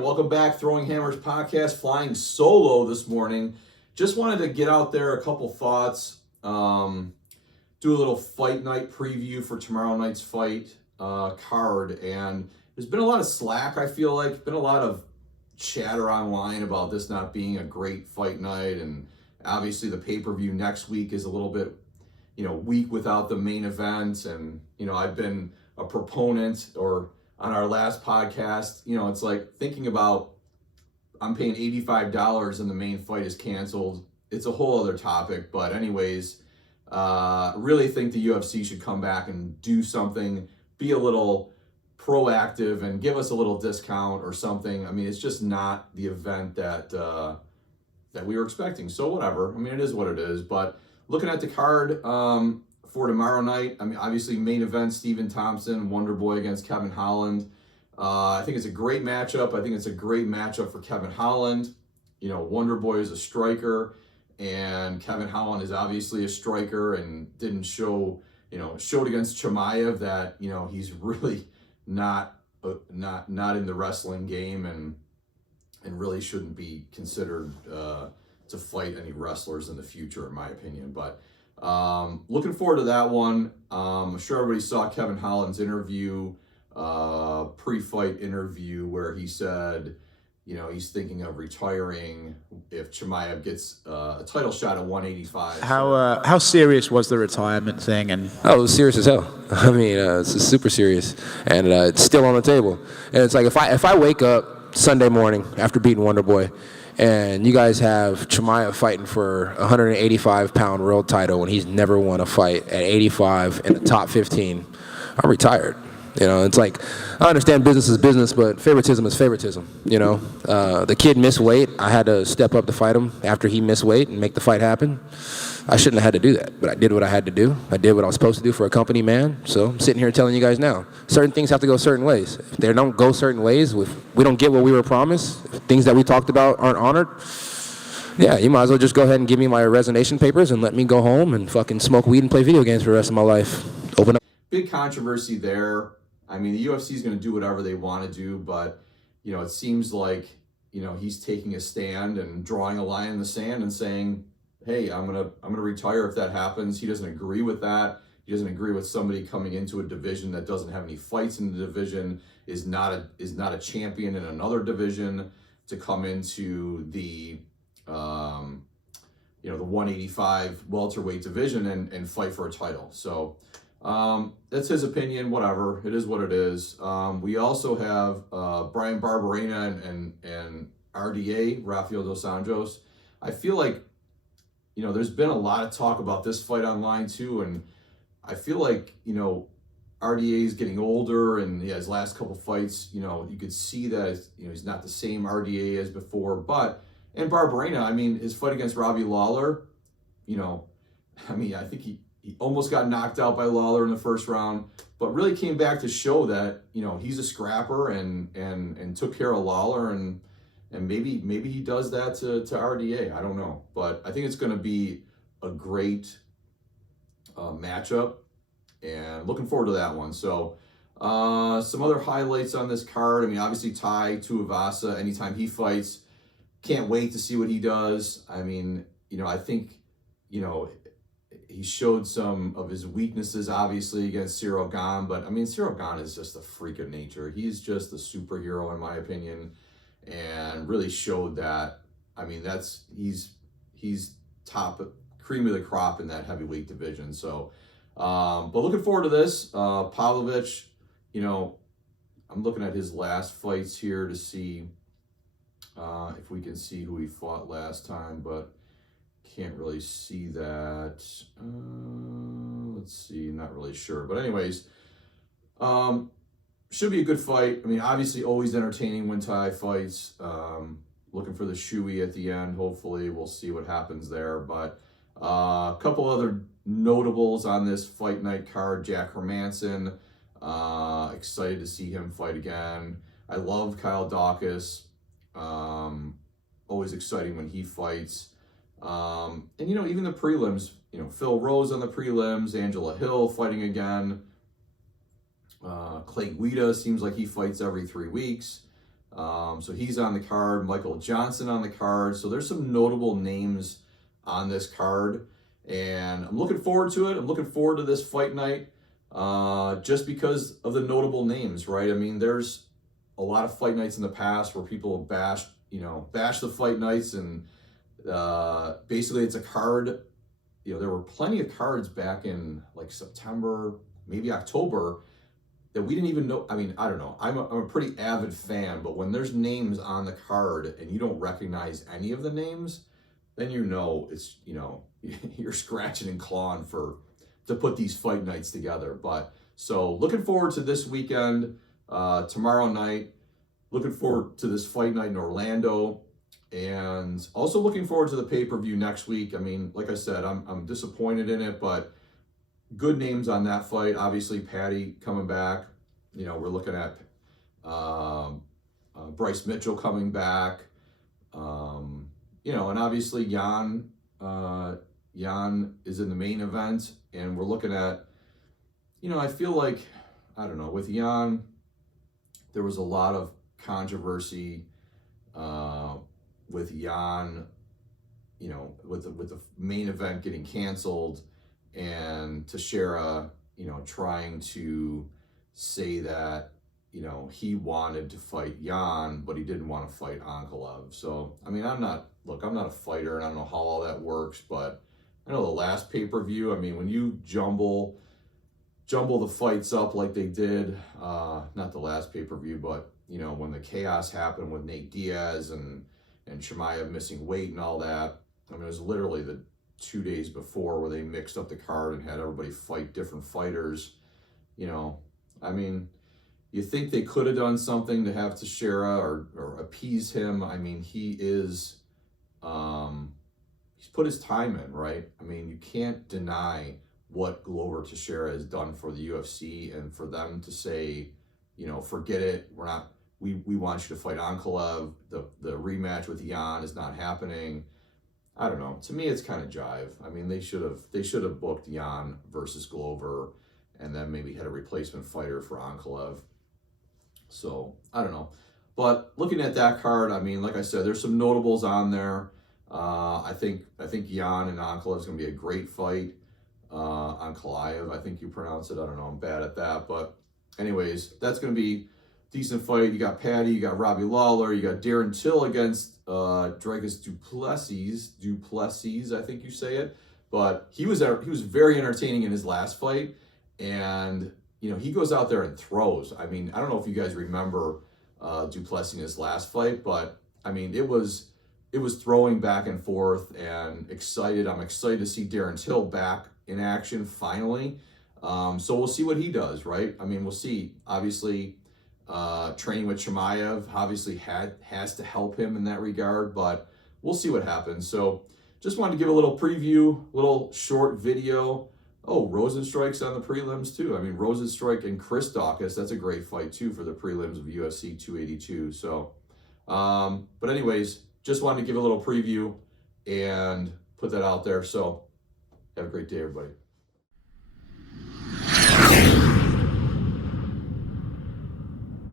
right, welcome back. Throwing Hammers podcast, flying solo this morning. Just wanted to get out there a couple thoughts, do a little fight night preview for tomorrow night's fight card. And there's been a lot of slack, I feel like. Been a lot of chatter online about this not being a great fight night. And obviously the pay-per-view next week is a little bit, weak without the main event. And, I've been a proponent, or on our last podcast, it's like thinking about I'm paying $85 and the main fight is canceled. It's a whole other topic. But anyways, really think the UFC should come back and do something, be a little proactive and give us a little discount or something. I mean, it's just not the event that we were expecting. So whatever. I mean, it is what it is. But looking at the card for tomorrow night, I mean, obviously main event, Stephen Thompson, Wonderboy against Kevin Holland. I think it's a great matchup. I think it's a great matchup for Kevin Holland. Wonderboy is a striker, and Kevin Holland is obviously a striker and didn't showed against Chimaev that, he's really not in the wrestling game and really shouldn't be considered to fight any wrestlers in the future, in my opinion. But looking forward to that one. I'm sure everybody saw Kevin Holland's interview, pre-fight interview, where he said, he's thinking of retiring if Chimaev gets a title shot at 185. How serious was the retirement thing? And it was serious as hell. I mean, it's super serious, and it's still on the table. And it's like if I wake up Sunday morning after beating Wonderboy, and you guys have Chimaev fighting for a 185-pound world title when he's never won a fight at 85 in the top 15, I'm retired. It's like, I understand business is business, but favoritism is favoritism. The kid missed weight. I had to step up to fight him after he missed weight and make the fight happen. I shouldn't have had to do that, but I did what I had to do. I did what I was supposed to do for a company man. So I'm sitting here telling you guys now, certain things have to go certain ways. If they don't go certain ways, if we don't get what we were promised, if things that we talked about aren't honored, yeah, you might as well just go ahead and give me my resignation papers and let me go home and fucking smoke weed and play video games for the rest of my life. Open up. Big controversy there. I mean, the UFC is going to do whatever they want to do, but, it seems like, he's taking a stand and drawing a line in the sand and saying, hey, I'm gonna retire if that happens. He doesn't agree with that. He doesn't agree with somebody coming into a division that doesn't have any fights in the division, is not a champion in another division, to come into the the 185 welterweight division and fight for a title. So that's his opinion. Whatever, it is what it is. We also have Brian Barberena and RDA, Rafael dos Anjos. I feel like there's been a lot of talk about this fight online too, and I feel like, RDA is getting older, and his last couple fights, you could see that, he's not the same RDA as before. And Barberena, I mean, his fight against Robbie Lawler, I think he almost got knocked out by Lawler in the first round, but really came back to show that, he's a scrapper and took care of Lawler, and maybe he does that to RDA. I don't know. But I think it's going to be a great matchup, and looking forward to that one. So some other highlights on this card. I mean, obviously Tai Tuivasa, anytime he fights, can't wait to see what he does. I mean, I think, he showed some of his weaknesses, obviously, against Cyril Gane. But, I mean, Cyril Gane is just a freak of nature. He's just a superhero, in my opinion, and really showed that. I mean, he's top cream of the crop in that heavyweight division. So, but looking forward to this. Pavlovich, I'm looking at his last fights here to see if we can see who he fought last time, but can't really see that. Let's see, not really sure. But anyways, should be a good fight. I mean, obviously always entertaining when Tai fights. Looking for the shoey at the end. Hopefully we'll see what happens there. But a couple other notables on this fight night card. Jack Hermanson, excited to see him fight again. I love Kyle Dawkins. Always exciting when he fights. And even the prelims, Phil Rose on the prelims, Angela Hill fighting again. Clay Guida seems like he fights every 3 weeks. So he's on the card. Michael Johnson on the card. So there's some notable names on this card, and I'm looking forward to it. I'm looking forward to this fight night, just because of the notable names, right? I mean, there's a lot of fight nights in the past where people bash the fight nights, and basically it's a card. There were plenty of cards back in like September, maybe October, that we didn't even know. I mean, I don't know. I'm a pretty avid fan, but when there's names on the card and you don't recognize any of the names, then it's you're scratching and clawing to put these fight nights together. But so looking forward to this weekend, tomorrow night. Looking forward to this fight night in Orlando, and also looking forward to the pay-per-view next week. I mean, like I said, I'm disappointed in it, but good names on that fight. Obviously, Patty coming back. We're looking at Bryce Mitchell coming back. And obviously Jan is in the main event, and we're looking at, I feel like, I don't know, with Jan, there was a lot of controversy with Jan, with the main event getting canceled, and Teixeira, trying to say that, he wanted to fight Jan, but he didn't want to fight Ankalaev. So, I mean, I'm not a fighter, and I don't know how all that works, but I know the last pay-per-view, I mean, when you jumble the fights up like they did, not the last pay-per-view, but, when the chaos happened with Nate Diaz and Chimaev missing weight and all that, I mean, it was literally the 2 days before where they mixed up the card and had everybody fight different fighters. I mean, you think they could have done something to have Teixeira or appease him. I mean, he's put his time in, right? I mean, you can't deny what Glover Teixeira has done for the UFC, and for them to say, forget it, we want you to fight Ankalaev, the rematch with Jan is not happening. I don't know. To me, it's kind of jive. I mean, they should have booked Jan versus Glover, and then maybe had a replacement fighter for Ankalaev. So I don't know. But looking at that card, I mean, like I said, there's some notables on there. I think Jan and Ankalaev is going to be a great fight. Ankalaev, I think you pronounce it. I don't know. I'm bad at that. But anyways, that's going to be a decent fight. You got Patty, you got Robbie Lawler, you got Darren Till against Dricus Duplessis, I think you say it. But he was very entertaining in his last fight, and he goes out there and throws. I mean, I don't know if you guys remember Duplessis in his last fight, but I mean, it was throwing back and forth, and I'm excited to see Darren Till back in action finally. So we'll see what he does, right? I mean, we'll see. Obviously, training with Chimaev obviously has to help him in that regard, but we'll see what happens. So just wanted to give a little preview, little short video. Oh, Rosenstrike's on the prelims too. I mean, Rosenstrike and Chris Daukaus, that's a great fight too for the prelims of UFC 282. So, but anyways, just wanted to give a little preview and put that out there. So have a great day, everybody.